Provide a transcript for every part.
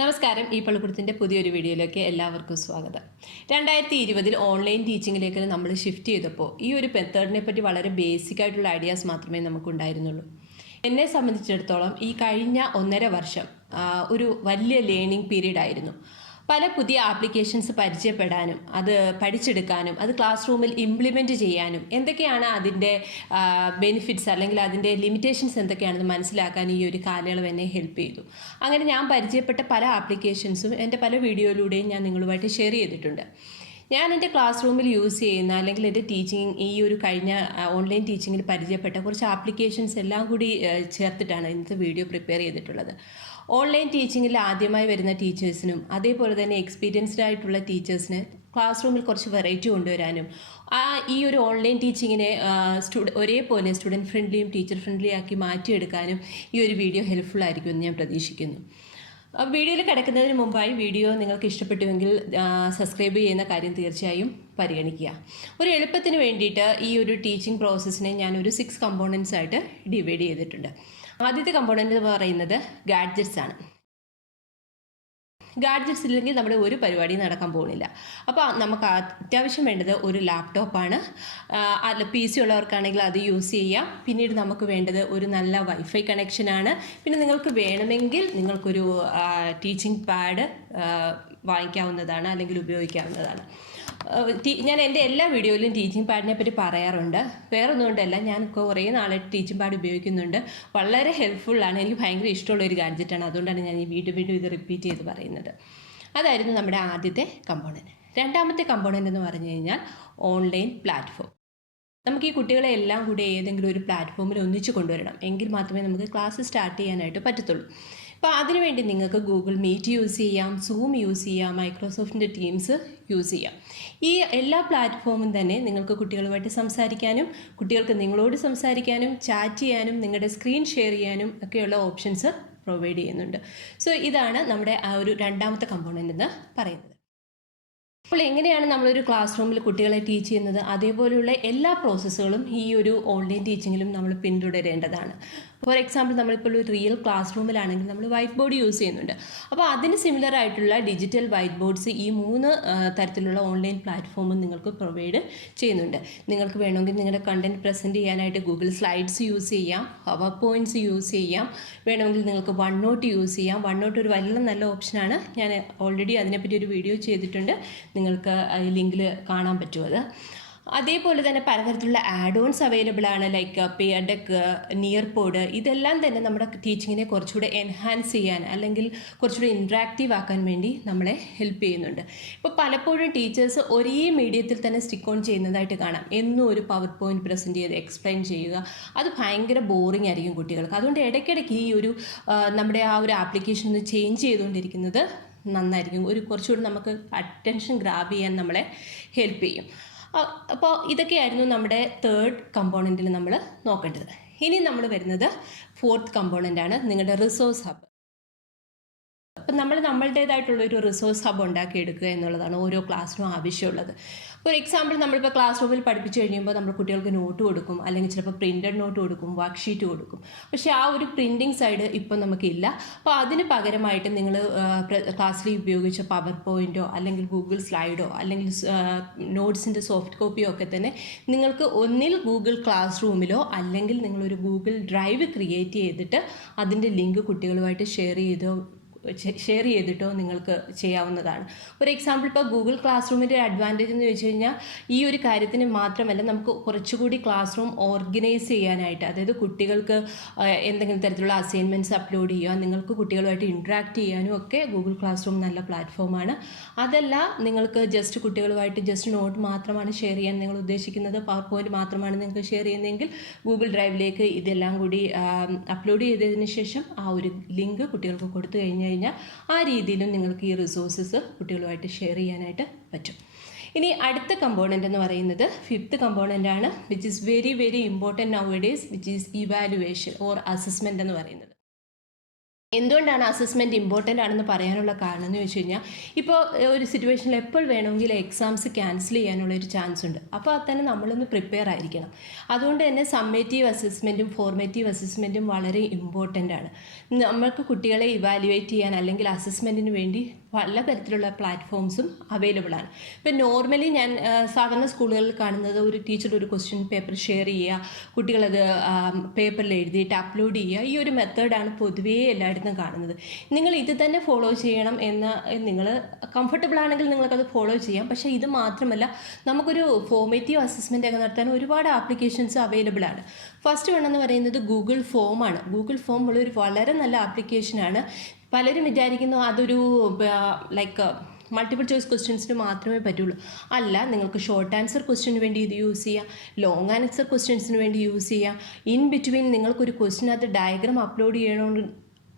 നമസ്കാരം. e-Pallikoodamത്തിന്റെ പുതിയൊരു വീഡിയോയിലേക്ക് എല്ലാവർക്കും സ്വാഗതം. 2020 ഓൺലൈൻ ടീച്ചിങ്ങിലേക്ക് നമ്മൾ ഷിഫ്റ്റ് ചെയ്തപ്പോൾ ഈ ഒരു മെത്തേഡിനെ പറ്റി വളരെ ബേസിക് ആയിട്ടുള്ള ഐഡിയാസ് മാത്രമേ നമുക്കുണ്ടായിരുന്നുള്ളൂ. എന്നെ സംബന്ധിച്ചിടത്തോളം ഈ കഴിഞ്ഞ 1.5 വർഷം ഒരു വലിയ ലേണിംഗ് പീരീഡ് ആയിരുന്നു. പല പുതിയ ആപ്ലിക്കേഷൻസ് പരിചയപ്പെടാനും അത് പഠിച്ചെടുക്കാനും അത് ക്ലാസ് റൂമിൽ ഇംപ്ലിമെൻറ്റ് ചെയ്യാനും എന്തൊക്കെയാണ് അതിൻ്റെ ബെനിഫിറ്റ്സ് അല്ലെങ്കിൽ അതിൻ്റെ ലിമിറ്റേഷൻസ് എന്തൊക്കെയാണെന്ന് മനസ്സിലാക്കാൻ ഈ ഒരു കാലയളവ് എന്നെ ഹെൽപ്പ് ചെയ്തു. അങ്ങനെ ഞാൻ പരിചയപ്പെട്ട പല ആപ്ലിക്കേഷൻസും എൻ്റെ പല വീഡിയോയിലൂടെയും ഞാൻ നിങ്ങളുമായിട്ട് ഷെയർ ചെയ്തിട്ടുണ്ട്. ഞാൻ എൻ്റെ ക്ലാസ് റൂമിൽ യൂസ് ചെയ്യുന്ന അല്ലെങ്കിൽ എൻ്റെ ടീച്ചിങ് ഈ ഒരു കഴിഞ്ഞ ഓൺലൈൻ ടീച്ചിങ്ങിൽ പരിചയപ്പെട്ട കുറച്ച് ആപ്ലിക്കേഷൻസ് എല്ലാം കൂടി ചേർത്തിട്ടാണ് ഇന്നത്തെ വീഡിയോ പ്രിപ്പയർ ചെയ്തിട്ടുള്ളത്. ഓൺലൈൻ ടീച്ചിങ്ങിൽ ആദ്യമായി വരുന്ന ടീച്ചേഴ്സിനും അതേപോലെ തന്നെ എക്സ്പീരിയൻസ്ഡ് ആയിട്ടുള്ള ടീച്ചേഴ്സിന് ക്ലാസ് റൂമിൽ കുറച്ച് വെറൈറ്റി കൊണ്ടുവരാനും ഈ ഒരു ഓൺലൈൻ ടീച്ചിങ്ങിനെ ഒരേപോലെ സ്റ്റുഡൻറ്റ് ഫ്രണ്ട്ലിയും ടീച്ചർ ഫ്രണ്ട്ലി ആക്കി മാറ്റിയെടുക്കാനും ഈ ഒരു വീഡിയോ ഹെൽപ്ഫുൾ ആയിരിക്കുമെന്ന് ഞാൻ പ്രതീക്ഷിക്കുന്നു. വീഡിയോയിൽ കിടക്കുന്നതിന് മുമ്പായി വീഡിയോ നിങ്ങൾക്ക് ഇഷ്ടപ്പെട്ടുവെങ്കിൽ സബ്സ്ക്രൈബ് ചെയ്യുന്ന കാര്യം തീർച്ചയായും പരിഗണിക്കുക. ഒരു എളുപ്പത്തിന് വേണ്ടിയിട്ട് ഈ ഒരു ടീച്ചിങ് പ്രോസസ്സിനെ ഞാനൊരു 6 കമ്പോണൻസ് ആയിട്ട് ഡിവൈഡ് ചെയ്തിട്ടുണ്ട്. ആദ്യത്തെ കമ്പോണൻ്റ് എന്ന് പറയുന്നത് ഗാഡ്ജറ്റ്സ് ആണ്. ഗാഡ്ജറ്റ്സ് ഇല്ലെങ്കിൽ നമ്മുടെ ഒരു പരിപാടി നടക്കാൻ പോകുന്നില്ല. അപ്പോൾ നമുക്ക് അത്യാവശ്യം വേണ്ടത് ഒരു ലാപ്ടോപ്പാണ്. അല്ല PC ഉള്ളവർക്കാണെങ്കിൽ അത് യൂസ് ചെയ്യാം. പിന്നീട് നമുക്ക് വേണ്ടത് ഒരു നല്ല വൈഫൈ കണക്ഷനാണ്. പിന്നെ നിങ്ങൾക്ക് വേണമെങ്കിൽ നിങ്ങൾക്കൊരു ടീച്ചിങ് പാഡ് വാങ്ങിക്കാവുന്നതാണ് അല്ലെങ്കിൽ ഉപയോഗിക്കാവുന്നതാണ്. ഞാൻ എൻ്റെ എല്ലാ വീഡിയോയിലും ടീച്ചിങ് പാഡിനെ പറ്റി പറയാറുണ്ട്. വേറെ ഒന്നുകൊണ്ടല്ല, ഞാൻ കുറേ നാളായിട്ട് ടീച്ചിങ് പാഡ് ഉപയോഗിക്കുന്നുണ്ട്. വളരെ ഹെൽപ്ഫുള്ളാണ്. എനിക്ക് ഭയങ്കര ഇഷ്ടമുള്ളൊരു ഗാഡ്ജറ്റാണ്. അതുകൊണ്ടാണ് ഞാൻ ഈ വീണ്ടും ഇത് റിപ്പീറ്റ് ചെയ്ത് പറയുന്നത്. അതായിരുന്നു നമ്മുടെ ആദ്യത്തെ കമ്പോണൻറ്റ്. രണ്ടാമത്തെ കമ്പോണൻറ്റ് എന്ന് പറഞ്ഞു കഴിഞ്ഞാൽ ഓൺലൈൻ പ്ലാറ്റ്ഫോം. നമുക്ക് ഈ കുട്ടികളെ എല്ലാം കൂടി ഏതെങ്കിലും ഒരു പ്ലാറ്റ്ഫോമിൽ ഒന്നിച്ച് കൊണ്ടുവരണം. എങ്കിൽ മാത്രമേ നമുക്ക് ക്ലാസ് സ്റ്റാർട്ട് ചെയ്യാനായിട്ട് പറ്റത്തുള്ളൂ. അപ്പോൾ അതിനുവേണ്ടി നിങ്ങൾക്ക് ഗൂഗിൾ മീറ്റ് യൂസ് ചെയ്യാം, സൂം യൂസ് ചെയ്യാം, മൈക്രോസോഫ്റ്റിൻ്റെ ടീംസ് യൂസ് ചെയ്യാം. ഈ എല്ലാ പ്ലാറ്റ്ഫോമും തന്നെ നിങ്ങൾക്ക് കുട്ടികളുമായിട്ട് സംസാരിക്കാനും കുട്ടികൾക്ക് നിങ്ങളോട് സംസാരിക്കാനും ചാറ്റ് ചെയ്യാനും നിങ്ങളുടെ സ്ക്രീൻ ഷെയർ ചെയ്യാനും ഒക്കെയുള്ള ഓപ്ഷൻസ് പ്രൊവൈഡ് ചെയ്യുന്നുണ്ട്. സോ ഇതാണ് നമ്മുടെ ആ ഒരു രണ്ടാമത്തെ കമ്പോണൻ്റ് എന്ന് പറയുന്നത്. അപ്പോൾ എങ്ങനെയാണ് നമ്മളൊരു ക്ലാസ് റൂമിൽ കുട്ടികളെ ടീച്ച് ചെയ്യുന്നത്, അതേപോലെയുള്ള എല്ലാ പ്രോസസ്സുകളും ഈ ഒരു ഓൺലൈൻ ടീച്ചിങ്ങിലും നമ്മൾ പിന്തുടരേണ്ടതാണ്. ഫോർ എക്സാമ്പിൾ, നമ്മളിപ്പോൾ ഒരു റിയൽ ക്ലാസ് റൂമിലാണെങ്കിൽ നമ്മൾ വൈറ്റ് ബോർഡ് യൂസ് ചെയ്യുന്നുണ്ട്. അപ്പോൾ അതിന് സിമിലർ ആയിട്ടുള്ള ഡിജിറ്റൽ വൈറ്റ് ബോർഡ്സ് ഈ 3 തരത്തിലുള്ള ഓൺലൈൻ പ്ലാറ്റ്ഫോമും നിങ്ങൾക്ക് പ്രൊവൈഡ് ചെയ്യുന്നുണ്ട്. നിങ്ങൾക്ക് വേണമെങ്കിൽ നിങ്ങളുടെ കണ്ടൻറ്റ് പ്രസൻറ്റ് ചെയ്യാനായിട്ട് ഗൂഗിൾ സ്ലൈഡ്സ് യൂസ് ചെയ്യാം, പവർ പോയിൻറ്റ്സ് യൂസ് ചെയ്യാം, വേണമെങ്കിൽ നിങ്ങൾക്ക് OneNote യൂസ് ചെയ്യാം. OneNote ഒരു വലിയ നല്ല ഓപ്ഷനാണ്. ഞാൻ ഓൾറെഡി അതിനെപ്പറ്റി ഒരു വീഡിയോ ചെയ്തിട്ടുണ്ട്. നിങ്ങൾക്ക് ലിങ്കിൽ കാണാൻ പറ്റുമത്. അതേപോലെ തന്നെ പലതരത്തിലുള്ള ആഡ് ഓൺസ് അവൈലബിൾ ആണ്. Like pear, Nearpod. ഇതെല്ലാം തന്നെ നമ്മുടെ ടീച്ചിങ്ങിനെ കുറച്ചുകൂടെ എൻഹാൻസ് ചെയ്യാൻ അല്ലെങ്കിൽ കുറച്ചുകൂടെ ഇൻട്രാക്റ്റീവ് ആക്കാൻ വേണ്ടി നമ്മളെ ഹെൽപ്പ് ചെയ്യുന്നുണ്ട്. ഇപ്പോൾ പലപ്പോഴും ടീച്ചേഴ്സ് ഒരേ മീഡിയത്തിൽ തന്നെ സ്റ്റിക്ക് ഓൺ ചെയ്യുന്നതായിട്ട് കാണാം. എന്നും ഒരു പവർ പോയിന്റ് പ്രസൻറ്റ് ചെയ്ത് എക്സ്പ്ലെയിൻ ചെയ്യുക, അത് ഭയങ്കര ബോറിംഗ് ആയിരിക്കും കുട്ടികൾക്ക്. അതുകൊണ്ട് ഇടയ്ക്കിടയ്ക്ക് ഈ ഒരു നമ്മുടെ ആ ഒരു ആപ്ലിക്കേഷൻ ഒന്ന് ചേഞ്ച് ചെയ്തുകൊണ്ടിരിക്കുന്നത് നന്നായിരിക്കും. കുറച്ചുകൂടി നമുക്ക് അറ്റൻഷൻ ഗ്രാബ് ചെയ്യാൻ നമ്മളെ ഹെൽപ്പ് ചെയ്യും. അപ്പോൾ ഇതൊക്കെയായിരുന്നു നമ്മുടെ 3rd കമ്പോണൻറ്റിൽ നമ്മൾ നോക്കേണ്ടത്. ഇനി നമ്മൾ വരുന്നത് 4th കമ്പോണൻ്റാണ്, നിങ്ങളുടെ റിസോഴ്സ് ഹബ്. അപ്പം നമ്മളുടേതായിട്ടുള്ളൊരു റിസോഴ്സ് ഹബ് ഉണ്ടാക്കിയെടുക്കുക എന്നുള്ളതാണ് ഓരോ ക്ലാസ്സിനും ആവശ്യമുള്ളത്. ഫോർ എക്സാമ്പിൾ, നമ്മളിപ്പോൾ ക്ലാസ് റൂമിൽ പഠിപ്പിച്ച് കഴിയുമ്പോൾ നമ്മൾ കുട്ടികൾക്ക് നോട്ട് കൊടുക്കും, അല്ലെങ്കിൽ ചിലപ്പോൾ പ്രിൻറ്റഡ് നോട്ട് കൊടുക്കും, വർക്ക് ഷീറ്റ് കൊടുക്കും. പക്ഷേ ആ ഒരു പ്രിൻറ്റിങ് സൈഡ് ഇപ്പം നമുക്കില്ല. അപ്പോൾ അതിന് പകരമായിട്ട് നിങ്ങൾ ക്ലാസ്സിൽ ഉപയോഗിച്ച പവർ പോയിൻറ്റോ അല്ലെങ്കിൽ ഗൂഗിൾ സ്ലൈഡോ അല്ലെങ്കിൽ നോട്ട്സിൻ്റെ സോഫ്റ്റ് കോപ്പിയോ ഒക്കെ തന്നെ നിങ്ങൾക്ക് ഒന്നിൽ ഗൂഗിൾ ക്ലാസ് റൂമിലോ അല്ലെങ്കിൽ നിങ്ങളൊരു ഗൂഗിൾ ഡ്രൈവ് ക്രിയേറ്റ് ചെയ്തിട്ട് അതിൻ്റെ ലിങ്ക് കുട്ടികളുമായിട്ട് ഷെയർ ചെയ്തിട്ടോ നിങ്ങൾക്ക് ചെയ്യാവുന്നതാണ്. ഒരു എക്സാമ്പിൾ, ഇപ്പോൾ ഗൂഗിൾ ക്ലാസ് റൂമിൻ്റെ അഡ്വാൻറ്റേജ് എന്ന് വെച്ച് കഴിഞ്ഞാൽ ഈ ഒരു കാര്യത്തിന് മാത്രമല്ല, നമുക്ക് കുറച്ചുകൂടി ക്ലാസ് റൂം ഓർഗനൈസ് ചെയ്യാനായിട്ട്, അതായത് കുട്ടികൾക്ക് എന്തെങ്കിലും തരത്തിലുള്ള അസൈൻമെൻറ്റ്സ് അപ്ലോഡ് ചെയ്യുക, നിങ്ങൾക്ക് കുട്ടികളുമായിട്ട് ഇൻട്രാക്ട് ചെയ്യാനും ഒക്കെ ഗൂഗിൾ ക്ലാസ് റൂം നല്ല പ്ലാറ്റ്ഫോമാണ്. അതല്ല, നിങ്ങൾക്ക് കുട്ടികളുമായിട്ട് നോട്ട് മാത്രമാണ് ഷെയർ ചെയ്യാൻ നിങ്ങൾ ഉദ്ദേശിക്കുന്നത്, പവർ പോയിൻറ്റ് മാത്രമാണ് നിങ്ങൾക്ക് ഷെയർ ചെയ്യുന്നതെങ്കിൽ ഗൂഗിൾ ഡ്രൈവിലേക്ക് ഇതെല്ലാം കൂടി അപ്ലോഡ് ചെയ്തതിന് ശേഷം ആ ഒരു ലിങ്ക് കുട്ടികൾക്ക് കൊടുത്തു കഴിഞ്ഞാൽ ആ രീതിയിലും നിങ്ങൾക്ക് ഈ റിസോഴ്സസ് കുട്ടികളുമായിട്ട് ഷെയർ ചെയ്യാനായിട്ട് പറ്റും. ഇനി അടുത്ത കമ്പോണൻ്റ് എന്ന് പറയുന്നത് 5th കമ്പോണൻ്റ് ആണ്, which is very very important now A days, which is evaluation or assessment എന്ന് പറയുന്നത്. എന്തുകൊണ്ടാണ് അസസ്മെൻറ്റ് ഇമ്പോർട്ടൻ്റ് ആണെന്ന് പറയാനുള്ള കാരണം എന്ന് വെച്ച് കഴിഞ്ഞാൽ, ഇപ്പോൾ ഒരു സിറ്റുവേഷനിൽ എപ്പോൾ വേണമെങ്കിൽ എക്സാംസ് ക്യാൻസൽ ചെയ്യാനുള്ള ഒരു ചാൻസ് ഉണ്ട്. അപ്പോൾ അത് തന്നെ നമ്മളൊന്ന് പ്രിപ്പയർ ആയിരിക്കണം. അതുകൊണ്ട് തന്നെ സമ്മേറ്റീവ് അസസ്മെൻറ്റും ഫോർമേറ്റീവ് അസസ്മെൻറ്റും വളരെ ഇമ്പോർട്ടൻ്റ് ആണ്. നമ്മൾക്ക് കുട്ടികളെ ഇവാലുവേറ്റ് ചെയ്യാൻ അല്ലെങ്കിൽ അസസ്മെൻറ്റിന് വേണ്ടി പല തരത്തിലുള്ള പ്ലാറ്റ്ഫോംസും അവൈലബിൾ ആണ്. ഇപ്പം നോർമലി ഞാൻ സാധാരണ സ്കൂളുകളിൽ കാണുന്നത് ഒരു ടീച്ചർ ഒരു ക്വസ്റ്റ്യൻ പേപ്പർ ഷെയർ ചെയ്യുക, കുട്ടികളത് പേപ്പറിൽ എഴുതിയിട്ട് അപ്ലോഡ് ചെയ്യുക. ഈ ഒരു മെത്തേഡാണ് പൊതുവേ എല്ലായിടത്തും കാണുന്നത്. നിങ്ങൾ ഇത് തന്നെ ഫോളോ ചെയ്യണം എന്ന് നിങ്ങൾ കംഫർട്ടബിൾ ആണെങ്കിൽ നിങ്ങൾക്കത് ഫോളോ ചെയ്യാം. പക്ഷേ ഇത് മാത്രമല്ല, നമുക്കൊരു ഫോർമേറ്റീവ് അസസ്മെൻ്റ് ഒക്കെ നടത്താൻ ഒരുപാട് ആപ്ലിക്കേഷൻസ് അവൈലബിൾ ആണ്. ഫസ്റ്റ് വൺ എന്ന് പറയുന്നത് ഗൂഗിൾ ഫോമാണ്. ഗൂഗിൾ ഫോം ഒരു വളരെ നല്ല ആപ്ലിക്കേഷനാണ്. പലരും വിചാരിക്കുന്നു അതൊരു ലൈക്ക് മൾട്ടിപ്പിൾ ചോയ്സ് ക്വസ്റ്റ്യൻസിന് മാത്രമേ പറ്റുള്ളൂ. അല്ല, നിങ്ങൾക്ക് ഷോർട്ട് ആൻസർ ക്വസ്റ്റ്യന് വേണ്ടി ഇത് യൂസ് ചെയ്യാം, ലോങ് ആൻസർ ക്വസ്റ്റ്യൻസിന് വേണ്ടി യൂസ് ചെയ്യാം. ഇൻ ബിറ്റ്വീൻ നിങ്ങൾക്കൊരു ക്വസ്റ്റ്യനകത്ത് ഡയഗ്രാം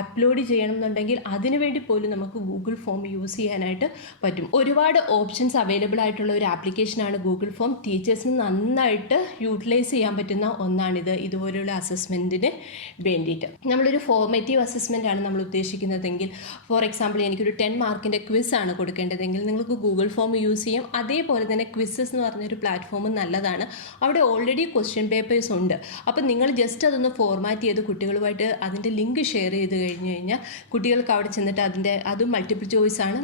അപ്ലോഡ് ചെയ്യണമെന്നുണ്ടെങ്കിൽ അതിനു വേണ്ടി പോലും നമുക്ക് ഗൂഗിൾ ഫോം യൂസ് ചെയ്യാനായിട്ട് പറ്റും. ഒരുപാട് ഓപ്ഷൻസ് അവൈലബിൾ ആയിട്ടുള്ള ഒരു ആപ്ലിക്കേഷനാണ് ഗൂഗിൾ ഫോം. ടീച്ചേഴ്സിന് നന്നായിട്ട് യൂട്ടിലൈസ് ചെയ്യാൻ പറ്റുന്ന ഒന്നാണിത് ഇതുപോലെയുള്ള അസസ്മെൻറ്റിന് വേണ്ടിയിട്ട്. നമ്മളൊരു ഫോർമേറ്റീവ് അസസ്മെൻ്റ് ആണ് നമ്മൾ ഉദ്ദേശിക്കുന്നതെങ്കിൽ, ഫോർ എക്സാമ്പിൾ എനിക്കൊരു 10 മാർക്കിൻ്റെ ക്വിസ് ആണ് കൊടുക്കേണ്ടതെങ്കിൽ നിങ്ങൾക്ക് ഗൂഗിൾ ഫോം യൂസ് ചെയ്യാം. അതേപോലെ തന്നെ ക്വിസസ് എന്ന് പറഞ്ഞൊരു പ്ലാറ്റ്ഫോം നല്ലതാണ്. അവിടെ ഓൾറെഡി ക്വസ്റ്റ്യൻ പേപ്പേഴ്സ് ഉണ്ട്. അപ്പം നിങ്ങൾ ജസ്റ്റ് അതൊന്ന് ഫോർമാറ്റ് ചെയ്ത് കുട്ടികളുമായിട്ട് അതിൻ്റെ ലിങ്ക് ഷെയർ ചെയ്ത് കഴിഞ്ഞ് കഴിഞ്ഞാൽ കുട്ടികൾക്ക് അവിടെ ചെന്നിട്ട് അതും മൾട്ടിപ്പിൾ ചോയ്സ് ആണ്.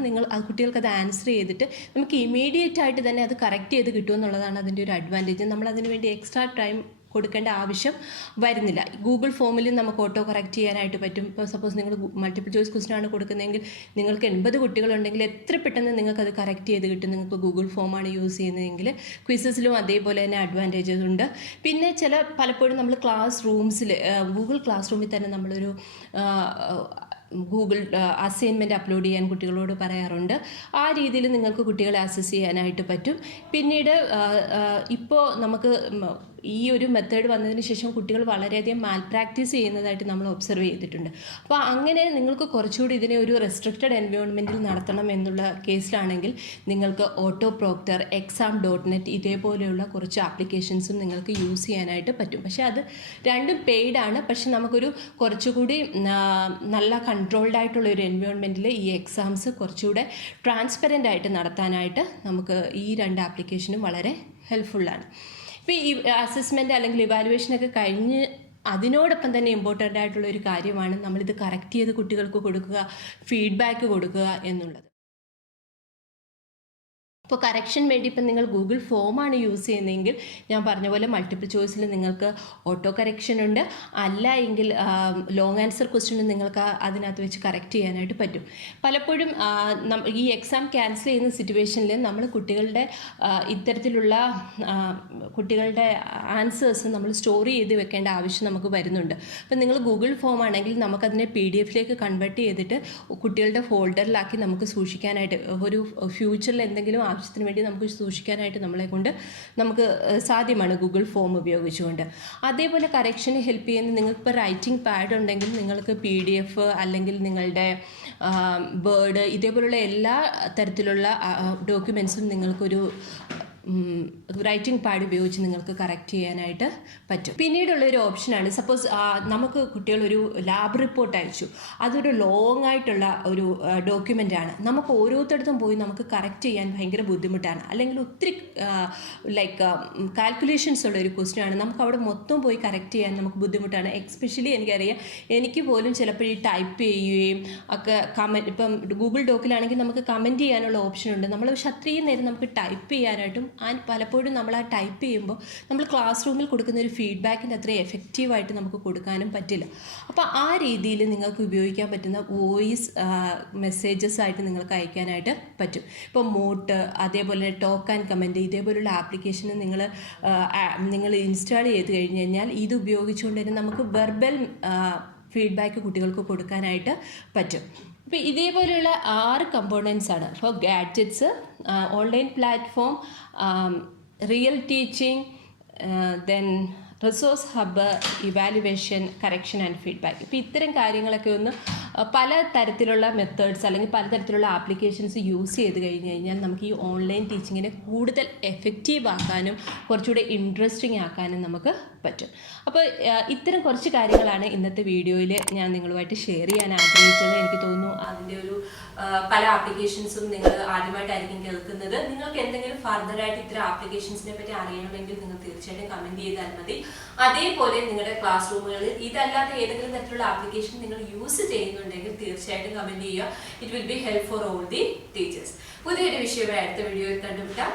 കുട്ടികൾക്ക് അത് ആൻസർ ചെയ്തിട്ട് നമുക്ക് ഇമീഡിയറ്റ് ആയിട്ട് തന്നെ അത് കറക്റ്റ് ചെയ്ത് കിട്ടുമെന്നുള്ളതാണ് അതിൻ്റെ ഒരു അഡ്വാൻറ്റേജ്. നമ്മൾ അതിന് വേണ്ടി എക്സ്ട്രാ ടൈം കൊടുക്കേണ്ട ആവശ്യം വരുന്നില്ല. ഗൂഗിൾ ഫോമിൽ നമുക്ക് ഓട്ടോ കറക്റ്റ് ചെയ്യാനായിട്ട് പറ്റും. ഇപ്പോൾ സപ്പോസ് നിങ്ങൾ മൾട്ടിപ്പിൾ ചോയ്സ് ക്വസ്റ്റ്യൻ ആണ് കൊടുക്കുന്നതെങ്കിൽ നിങ്ങൾക്ക് 80 കുട്ടികളുണ്ടെങ്കിൽ എത്ര പെട്ടെന്ന് നിങ്ങൾക്കത് കറക്റ്റ് ചെയ്ത് കിട്ടും. നിങ്ങൾക്ക് ഗൂഗിൾ ഫോമാണ് യൂസ് ചെയ്യുന്നതെങ്കിൽ. ക്വിസസിലും അതേപോലെ തന്നെ അഡ്വാൻറ്റേജസ് ഉണ്ട്. പിന്നെ പലപ്പോഴും നമ്മൾ ക്ലാസ് റൂംസിൽ ഗൂഗിൾ ക്ലാസ് റൂമിൽ തന്നെ നമ്മളൊരു ഗൂഗിൾ അസൈൻമെൻറ്റ് അപ്ലോഡ് ചെയ്യാൻ കുട്ടികളോട് പറയാറുണ്ട്. ആ രീതിയിൽ നിങ്ങൾക്ക് കുട്ടികളെ അസസ് ചെയ്യാനായിട്ട് പറ്റും. പിന്നീട് ഇപ്പോൾ നമുക്ക് ഈ ഒരു മെത്തേഡ് വന്നതിന് ശേഷം കുട്ടികൾ വളരെയധികം മാൽ പ്രാക്ടീസ് ചെയ്യുന്നതായിട്ട് നമ്മൾ ഒബ്സർവ് ചെയ്തിട്ടുണ്ട്. അപ്പോൾ അങ്ങനെ നിങ്ങൾക്ക് കുറച്ചുകൂടി ഇതിനെ ഒരു റെസ്ട്രിക്റ്റഡ് എൻവയോൺമെൻറ്റിൽ നടത്തണം എന്നുള്ള കേസിലാണെങ്കിൽ നിങ്ങൾക്ക് proctor, exam.net ഇതേപോലെയുള്ള കുറച്ച് ആപ്ലിക്കേഷൻസും നിങ്ങൾക്ക് യൂസ് ചെയ്യാനായിട്ട് പറ്റും. പക്ഷേ അത് രണ്ടും പെയ്ഡാണ്. പക്ഷെ നമുക്കൊരു കുറച്ചുകൂടി നല്ല കൺട്രോൾഡ് ആയിട്ടുള്ള ഒരു എൻവയോൺമെൻറ്റിൽ ഈ എക്സാംസ് കുറച്ചുകൂടെ ട്രാൻസ്പെറൻ്റ് ആയിട്ട് നടത്താനായിട്ട് നമുക്ക് ഈ 2 ആപ്ലിക്കേഷനും വളരെ ഹെൽപ്ഫുള്ളാണ്. ഇപ്പോൾ ഈ അസസ്മെൻറ്റ് അല്ലെങ്കിൽ ഇവാലുവേഷനൊക്കെ കഴിഞ്ഞ് അതിനോടൊപ്പം തന്നെ ഇമ്പോർട്ടൻ്റ് ആയിട്ടുള്ള ഒരു കാര്യമാണ് നമ്മളിത് കറക്റ്റ് ചെയ്ത് കുട്ടികൾക്ക് കൊടുക്കുക, ഫീഡ്ബാക്ക് കൊടുക്കുക എന്നുള്ളത്. ഇപ്പോൾ കറക്ഷൻ വേണ്ടി ഇപ്പം നിങ്ങൾ ഗൂഗിൾ ഫോമാണ് യൂസ് ചെയ്യുന്നതെങ്കിൽ ഞാൻ പറഞ്ഞ പോലെ മൾട്ടിപ്പിൾ ചോയ്സിൽ നിങ്ങൾക്ക് ഓട്ടോ കറക്ഷൻ ഉണ്ട്. അല്ല എങ്കിൽ ലോങ് ആൻസർ ക്വസ്റ്റ്യനും നിങ്ങൾക്ക് അതിനകത്ത് വെച്ച് കറക്റ്റ് ചെയ്യാനായിട്ട് പറ്റും. പലപ്പോഴും ഈ എക്സാം ക്യാൻസൽ ചെയ്യുന്ന സിറ്റുവേഷനിൽ നമ്മൾ കുട്ടികളുടെ ഇത്തരത്തിലുള്ള കുട്ടികളുടെ ആൻസേഴ്സ് നമ്മൾ സ്റ്റോർ ചെയ്ത് വെക്കേണ്ട ആവശ്യം നമുക്ക് വരുന്നുണ്ട്. അപ്പം നിങ്ങൾ ഗൂഗിൾ ഫോം ആണെങ്കിൽ നമുക്കതിനെ PDF കൺവേർട്ട് ചെയ്തിട്ട് കുട്ടികളുടെ ഫോൾഡറിലാക്കി നമുക്ക് സൂക്ഷിക്കാനായിട്ട് ഒരു ഫ്യൂച്ചറിൽ എന്തെങ്കിലും ആവശ്യത്തിന് വേണ്ടി നമുക്ക് സൂക്ഷിക്കാനായിട്ട് നമുക്ക് സാധ്യമാണ് ഗൂഗിൾ ഫോം ഉപയോഗിച്ചുകൊണ്ട്. അതേപോലെ കറക്ഷന് ഹെൽപ്പ് ചെയ്യുന്ന നിങ്ങൾക്കിപ്പോൾ റൈറ്റിംഗ് പാഡ് ഉണ്ടെങ്കിൽ നിങ്ങൾക്ക് PDF അല്ലെങ്കിൽ നിങ്ങളുടെ വേർഡ് ഇതേപോലുള്ള എല്ലാ തരത്തിലുള്ള ഡോക്യുമെൻറ്റ്സും നിങ്ങൾക്കൊരു റൈറ്റിംഗ് പാഡ് ഉപയോഗിച്ച് നിങ്ങൾക്ക് കറക്റ്റ് ചെയ്യാനായിട്ട് പറ്റും. പിന്നീടുള്ളൊരു ഓപ്ഷനാണ്, സപ്പോസ് നമുക്ക് കുട്ടികൾ ഒരു ലാബ് റിപ്പോർട്ട് അയച്ചു, അതൊരു ലോങ് ആയിട്ടുള്ള ഒരു ഡോക്യുമെൻ്റാണ്. നമുക്ക് ഓരോരുത്തടത്തും പോയി നമുക്ക് കറക്റ്റ് ചെയ്യാൻ ഭയങ്കര ബുദ്ധിമുട്ടാണ്. അല്ലെങ്കിൽ ഒത്തിരി കാൽക്കുലേഷൻസ് ഉള്ള ഒരു ക്വസ്റ്റ്യൻ ആണ്. നമുക്ക് അവിടെ മൊത്തം പോയി കറക്റ്റ് ചെയ്യാൻ നമുക്ക് ബുദ്ധിമുട്ടാണ്. എക്സ്പെഷ്യലി എനിക്കറിയാം, എനിക്ക് പോലും ചിലപ്പോൾ ഈ ടൈപ്പ് ചെയ്യുകയും ഒക്കെ ഇപ്പം ഗൂഗിൾ ഡോക്കിലാണെങ്കിൽ നമുക്ക് കമൻറ്റ് ചെയ്യാനുള്ള ഓപ്ഷൻ ഉണ്ട്. നമ്മൾ പക്ഷേ അത്രയും നേരം നമുക്ക് ടൈപ്പ് ചെയ്യാനായിട്ടും പലപ്പോഴും നമ്മൾ ആ ടൈപ്പ് ചെയ്യുമ്പോൾ നമ്മൾ ക്ലാസ് റൂമിൽ കൊടുക്കുന്ന ഒരു ഫീഡ്ബാക്കിൻ്റെ അത്രയും എഫക്റ്റീവായിട്ട് നമുക്ക് കൊടുക്കാനും പറ്റില്ല. അപ്പോൾ ആ രീതിയിൽ നിങ്ങൾക്ക് ഉപയോഗിക്കാൻ പറ്റുന്ന വോയിസ് മെസ്സേജസ് ആയിട്ട് നിങ്ങൾക്ക് അയക്കാനായിട്ട് പറ്റും. ഇപ്പോൾ മോട്ട്, അതേപോലെ ടോക്ക് ആൻഡ് കമൻറ്റ് ഇതേപോലുള്ള ആപ്ലിക്കേഷൻ നിങ്ങൾ ഇൻസ്റ്റാൾ ചെയ്ത് കഴിഞ്ഞ് കഴിഞ്ഞാൽ ഇത് ഉപയോഗിച്ചുകൊണ്ട് തന്നെ നമുക്ക് വെർബൽ ഫീഡ്ബാക്ക് കുട്ടികൾക്ക് കൊടുക്കാനായിട്ട് പറ്റും. ഇപ്പോൾ ഇതേപോലെയുള്ള 6 കമ്പോണൻസ് ആണ്. അപ്പോൾ gadgets, online platform, real teaching, then resource hub, evaluation, correction and feedback. ഇപ്പോൾ ഇത്തരം കാര്യങ്ങളൊക്കെ ഒന്ന് പല തരത്തിലുള്ള മെത്തേഡ്സ് അല്ലെങ്കിൽ പലതരത്തിലുള്ള ആപ്ലിക്കേഷൻസ് യൂസ് ചെയ്ത് കഴിഞ്ഞാൽ നമുക്ക് ഈ ഓൺലൈൻ ടീച്ചിങ്ങിനെ കൂടുതൽ എഫക്റ്റീവ് ആക്കാനും കുറച്ചുകൂടെ ഇൻട്രസ്റ്റിംഗ് ആക്കാനും നമുക്ക് പറ്റും. അപ്പോൾ ഇത്തരം കുറച്ച് കാര്യങ്ങളാണ് ഇന്നത്തെ വീഡിയോയിൽ ഞാൻ നിങ്ങളുമായിട്ട് ഷെയർ ചെയ്യാൻ ആഗ്രഹിച്ചത്. എനിക്ക് തോന്നുന്നു അതിൻ്റെ ഒരു പല ആപ്ലിക്കേഷൻസും നിങ്ങൾ ആദ്യമായിട്ടായിരിക്കും കേൾക്കുന്നത്. നിങ്ങൾക്ക് എന്തെങ്കിലും ഫർദറായിട്ട് ഇത്തരം ആപ്ലിക്കേഷൻസിനെ പറ്റി അറിയണമെങ്കിൽ നിങ്ങൾ തീർച്ചയായിട്ടും കമൻറ്റ് ചെയ്താൽ മതി. അതേപോലെ നിങ്ങളുടെ ക്ലാസ് റൂമുകളിൽ ഇതല്ലാത്ത ഏതെങ്കിലും തരത്തിലുള്ള ആപ്ലിക്കേഷൻ നിങ്ങൾ യൂസ് ചെയ്യുന്നുണ്ടെങ്കിൽ തീർച്ചയായിട്ടും കമൻറ്റ് ചെയ്യുക. It will be help for all the teachers. പുതിയൊരു വിഷയമായി അടുത്ത വീഡിയോയിൽ കണ്ടുമുട്ടാം.